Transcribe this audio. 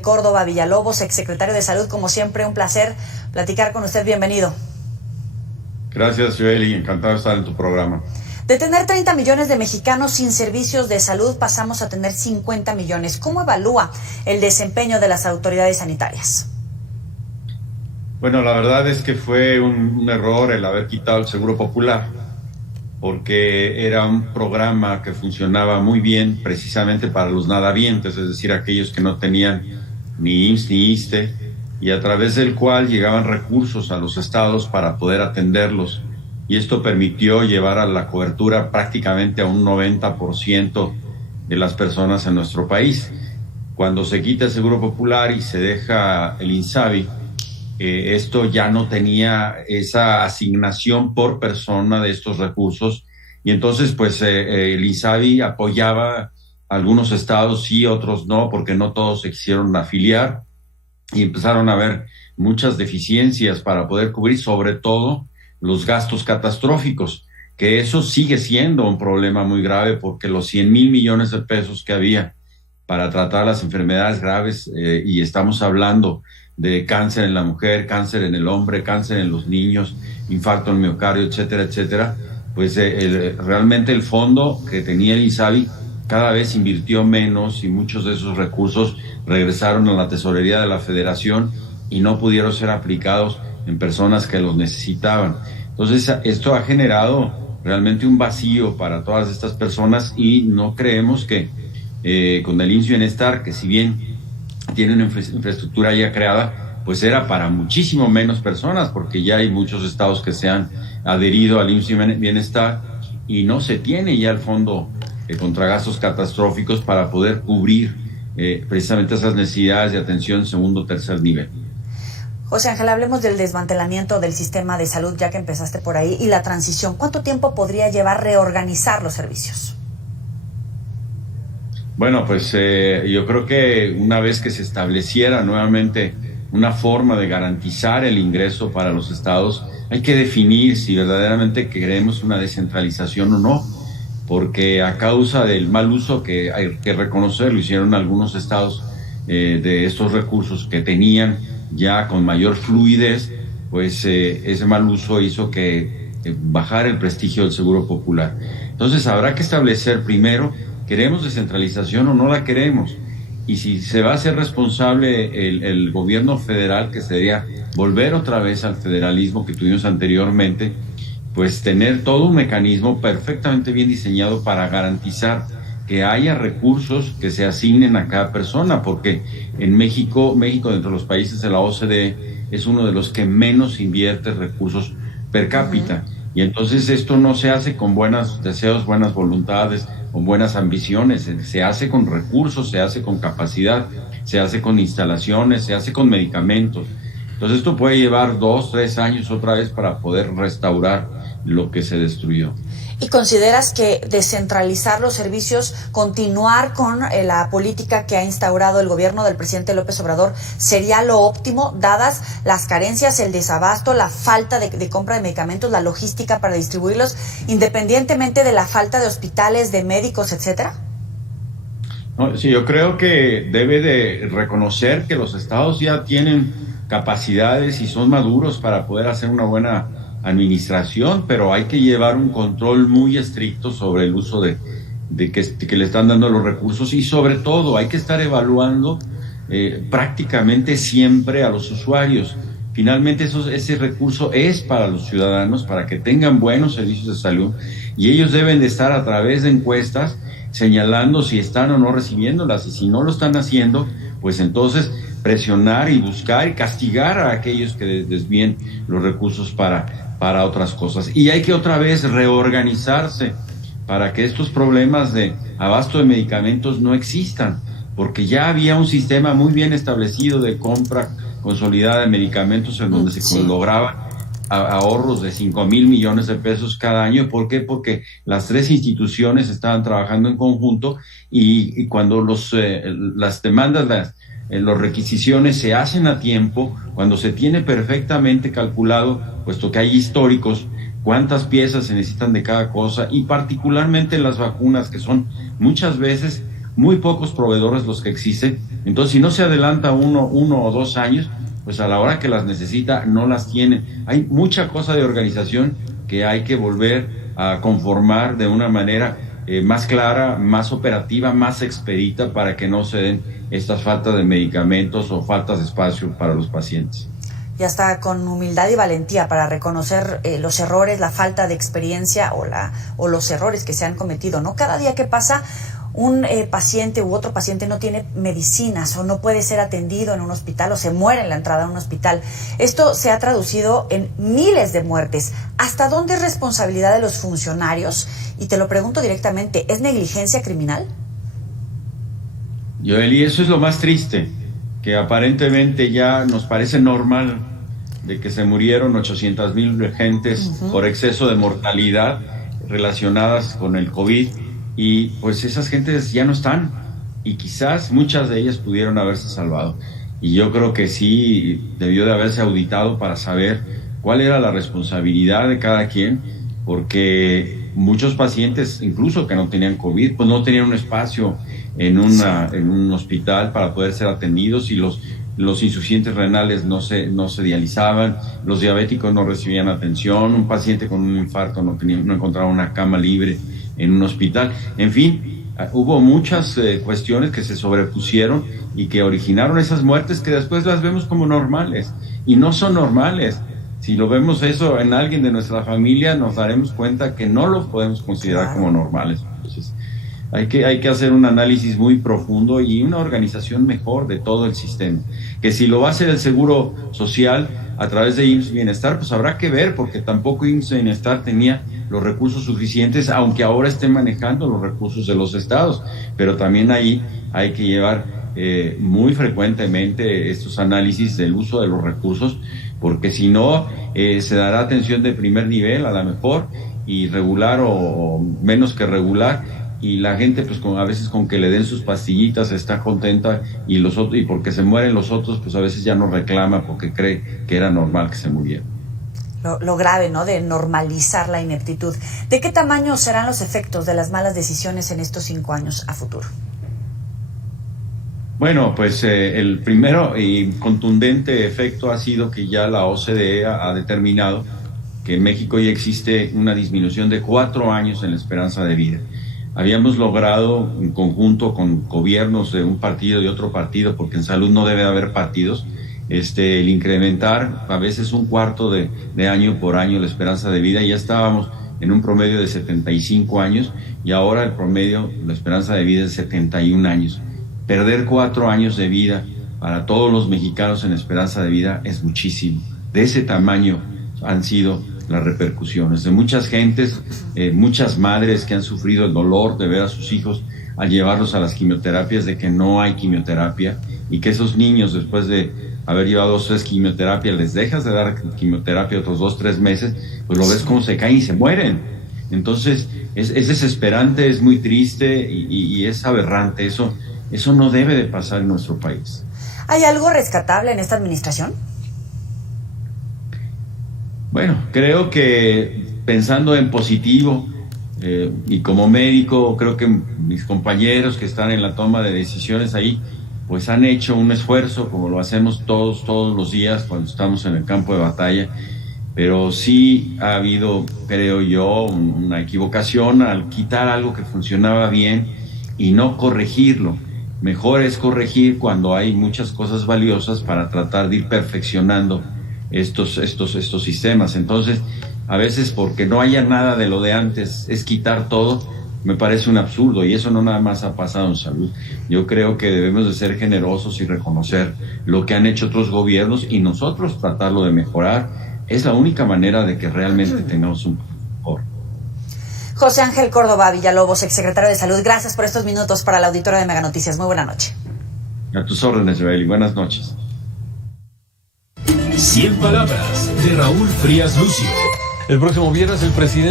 Córdoba Villalobos, exsecretario de Salud. Como siempre, un placer platicar con usted. Bienvenido. Gracias, Joely. Encantado de estar en tu programa. De tener 30 millones de mexicanos sin servicios de salud, pasamos a tener 50 millones. ¿Cómo evalúa el desempeño de las autoridades sanitarias? Bueno, la verdad es que fue un error el haber quitado el Seguro Popular, porque era un programa que funcionaba muy bien precisamente para los nadavientes, es decir, aquellos que no tenían ni IMSS ni ISSSTE, y a través del cual llegaban recursos a los estados para poder atenderlos. Y esto permitió llevar a la cobertura prácticamente a un 90% de las personas en nuestro país. Cuando se quita el Seguro Popular y se deja el INSABI, esto ya no tenía esa asignación por persona de estos recursos, y entonces pues el INSABI apoyaba a algunos estados sí, otros no, porque no todos se quisieron afiliar, y empezaron a haber muchas deficiencias para poder cubrir sobre todo los gastos catastróficos, que eso sigue siendo un problema muy grave, porque los 100,000 millones de pesos que había para tratar las enfermedades graves, y estamos hablando de cáncer en la mujer, cáncer en el hombre, cáncer en los niños, infarto en miocardio, etcétera, etcétera, pues realmente el fondo que tenía el INSABI cada vez invirtió menos, y muchos de esos recursos regresaron a la tesorería de la Federación y no pudieron ser aplicados en personas que los necesitaban. Entonces, esto ha generado realmente un vacío para todas estas personas, y no creemos que con el IMSS Bienestar, que si bien tiene una infraestructura ya creada, pues era para muchísimo menos personas, porque ya hay muchos estados que se han adherido al IMSS Bienestar y no se tiene ya el fondo contra gastos catastróficos para poder cubrir precisamente esas necesidades de atención segundo o tercer nivel. José Ángel, hablemos del desmantelamiento del sistema de salud, ya que empezaste por ahí, y la transición. ¿Cuánto tiempo podría llevar reorganizar los servicios? Bueno, pues yo creo que una vez que se estableciera nuevamente una forma de garantizar el ingreso para los estados, hay que definir si verdaderamente queremos una descentralización o no, porque a causa del mal uso, que hay que reconocer, lo hicieron algunos estados de estos recursos que tenían ya con mayor fluidez, pues ese mal uso hizo que bajara el prestigio del Seguro Popular. Entonces habrá que establecer primero, ¿queremos descentralización o no la queremos? Y si se va a hacer responsable el gobierno federal, que sería volver otra vez al federalismo que tuvimos anteriormente, pues tener todo un mecanismo perfectamente bien diseñado para garantizar que haya recursos que se asignen a cada persona, porque en México dentro de los países de la OCDE es uno de los que menos invierte recursos per cápita. Y entonces esto no se hace con buenos deseos, buenas voluntades, con buenas ambiciones, se hace con recursos, se hace con capacidad, se hace con instalaciones, se hace con medicamentos. Entonces esto puede llevar 2, 3 años otra vez para poder restaurar lo que se destruyó. ¿Y consideras que descentralizar los servicios, continuar con la política que ha instaurado el gobierno del presidente López Obrador, sería lo óptimo, dadas las carencias, el desabasto, la falta de compra de medicamentos, la logística para distribuirlos, independientemente de la falta de hospitales, de médicos, etcétera? No, sí, yo creo que debe de reconocer que los estados ya tienen capacidades y son maduros para poder hacer una buena administración, pero hay que llevar un control muy estricto sobre el uso de que le están dando los recursos, y sobre todo hay que estar evaluando prácticamente siempre a los usuarios. Finalmente ese recurso es para los ciudadanos, para que tengan buenos servicios de salud, y ellos deben de estar a través de encuestas señalando si están o no recibiéndolas, y si no lo están haciendo, pues entonces presionar y buscar y castigar a aquellos que desvíen los recursos para otras cosas. Y hay que otra vez reorganizarse para que estos problemas de abasto de medicamentos no existan, porque ya había un sistema muy bien establecido de compra consolidada de medicamentos en donde se lograban ahorros de 5,000 millones de pesos cada año. ¿Por qué? Porque las 3 instituciones estaban trabajando en conjunto, y cuando las demandas, las requisiciones se hacen a tiempo, cuando se tiene perfectamente calculado, puesto que hay históricos, cuántas piezas se necesitan de cada cosa, y particularmente las vacunas, que son muchas veces muy pocos proveedores los que existen. Entonces, si no se adelanta uno o 2 años, pues a la hora que las necesita no las tiene. Hay mucha cosa de organización que hay que volver a conformar de una manera más clara, más operativa, más expedita, para que no se den estas faltas de medicamentos o faltas de espacio para los pacientes. Y hasta con humildad y valentía para reconocer los errores, la falta de experiencia o los errores que se han cometido, ¿no? Cada día que pasa, un paciente u otro paciente no tiene medicinas o no puede ser atendido en un hospital o se muere en la entrada a un hospital. Esto se ha traducido en miles de muertes. ¿Hasta dónde es responsabilidad de los funcionarios? Y te lo pregunto directamente, ¿es negligencia criminal? Joely, eso es lo más triste, que aparentemente ya nos parece normal de que se murieron 800,000 gentes por exceso de mortalidad relacionadas con el COVID, y pues esas gentes ya no están, y quizás muchas de ellas pudieron haberse salvado. Y yo creo que sí debió de haberse auditado para saber cuál era la responsabilidad de cada quien, porque muchos pacientes, incluso que no tenían COVID, pues no tenían un espacio en un hospital para poder ser atendidos, y los insuficientes renales no se dializaban, los diabéticos no recibían atención, un paciente con un infarto no encontraba una cama libre en un hospital. En fin, hubo muchas cuestiones que se sobrepusieron y que originaron esas muertes que después las vemos como normales, y no son normales. Si lo vemos eso en alguien de nuestra familia, nos daremos cuenta que no los podemos considerar como normales. Entonces, hay que hacer un análisis muy profundo y una organización mejor de todo el sistema. Que si lo va a hacer el Seguro Social a través de IMSS Bienestar, pues habrá que ver, porque tampoco IMSS Bienestar tenía los recursos suficientes, aunque ahora esté manejando los recursos de los estados. Pero también ahí hay que llevar muy frecuentemente estos análisis del uso de los recursos, porque si no, se dará atención de primer nivel a lo mejor, y regular o menos que regular, y la gente pues a veces con que le den sus pastillitas está contenta, y los otros, y porque se mueren los otros, pues a veces ya no reclama porque cree que era normal que se muriera. Lo grave, ¿no?, de normalizar la ineptitud. ¿De qué tamaño serán los efectos de las malas decisiones en estos 5 años a futuro? Bueno, pues el primero y contundente efecto ha sido que ya la OCDE ha determinado que en México ya existe una disminución de 4 años en la esperanza de vida. Habíamos logrado, en conjunto con gobiernos de un partido y otro partido, porque en salud no debe haber partidos, el incrementar a veces 1/4 de año por año la esperanza de vida. Ya estábamos en un promedio de 75 años, y ahora el promedio, la esperanza de vida es 71 años. Perder 4 años de vida para todos los mexicanos en esperanza de vida es muchísimo. De ese tamaño han sido las repercusiones de muchas gentes, muchas madres que han sufrido el dolor de ver a sus hijos al llevarlos a las quimioterapias, de que no hay quimioterapia, y que esos niños, después de haber llevado 2 o 3 quimioterapias, les dejas de dar quimioterapia otros 2 o 3 meses, pues lo ves cómo se caen y se mueren. Entonces es desesperante, es muy triste y es aberrante. Eso no debe de pasar en nuestro país. ¿Hay algo rescatable en esta administración? Bueno, creo que pensando en positivo, y como médico, creo que mis compañeros que están en la toma de decisiones ahí, pues han hecho un esfuerzo, como lo hacemos todos los días cuando estamos en el campo de batalla. Pero sí ha habido, creo yo, una equivocación al quitar algo que funcionaba bien y no corregirlo. Mejor es corregir cuando hay muchas cosas valiosas para tratar de ir perfeccionando estos sistemas. Entonces, a veces porque no haya nada de lo de antes, es quitar todo, me parece un absurdo, y eso no nada más ha pasado en salud. Yo creo que debemos de ser generosos y reconocer lo que han hecho otros gobiernos, y nosotros tratarlo de mejorar. Es la única manera de que realmente tengamos un mejor. José Ángel Córdoba Villalobos, exsecretario de Salud, gracias por estos minutos para la auditoria de Mega Noticias. Muy buena noche. A tus órdenes, Joely. Buenas noches. 100 palabras de Raúl Frías Lucio. El próximo viernes el presidente